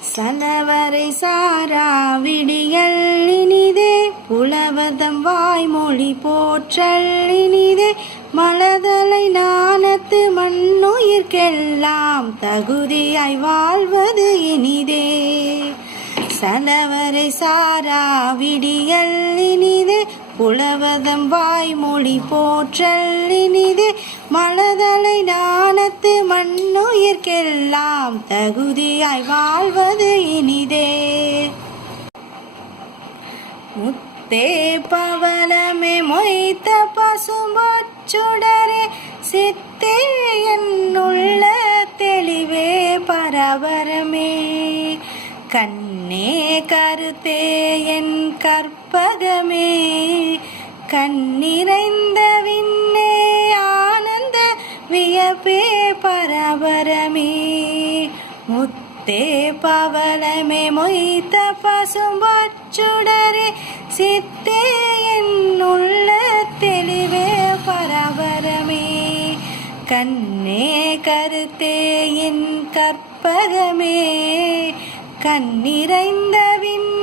சலவரை சாரா விடியல் இனிதே, புலவதம் வாய்மொழி போற்றல் இனிதே, மலதலை நாணத்து மண்ணுயிர்க்கெல்லாம் தகுதியாய் வாழ்வது இனிதே. சலவரை சாரா விடியல் இனிதே, புலவதம் வாய்மொழி போற்றல் இனிதே, மலதலை நாணத்து மண்ணுயிர்க்கெல்லாம் தகுதியாய் வாழ்வது இனிதே. முத்தே பவளமே மொய்த்த பசும்பொச்சுடரே, சித்தே என்னுள்ள தெளிவே பரபரமே, கண்ணே கருத்தே என் கற்பகமே, கண்ணிறைந்த விண்ணே ஆனந்த வியப்பே பரபரமே. முத்தே பவளமே மொய்த்த பசும்பொச்சுடரே, சித்தே என்னுள்ள தெளிவே பரபரமே, கண்ணே கருத்தே என் கற்பகமே, கண்ணிறைந்த விண்ணே